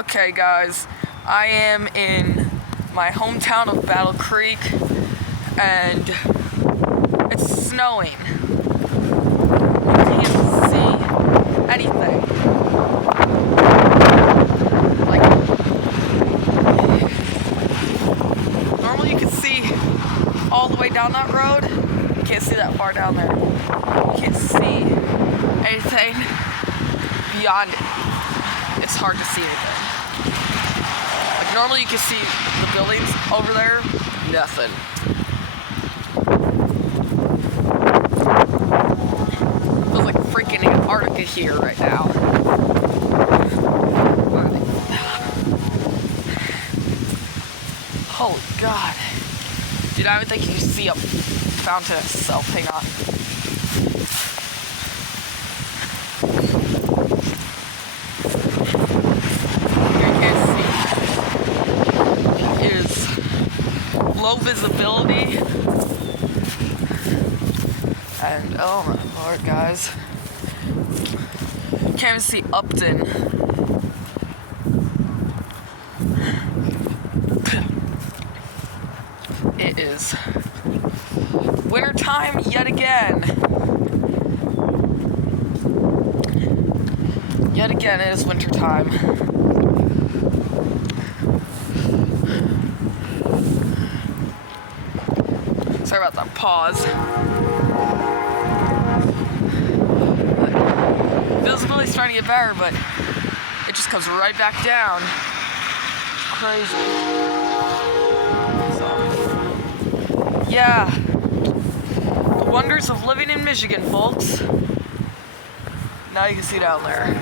Okay, guys, I am in my hometown of Battle Creek, and it's snowing. You can't see anything. Like, normally you can see all the way down that road. You can't see that far down there. You can't see anything beyond it. It's hard to see anything. Like normally you can see the buildings over there, nothing. It feels like freaking Antarctica here right now. Holy God. Dude, I don't think you can see a fountain itself. Hang on. Low visibility, and oh my lord, guys, can't even see Upton. It is winter time yet again. Yet again, it is winter time. Sorry about that pause. Visibility's starting to get better, but it just comes right back down. Crazy. So, yeah. The wonders of living in Michigan, folks. Now you can see down there.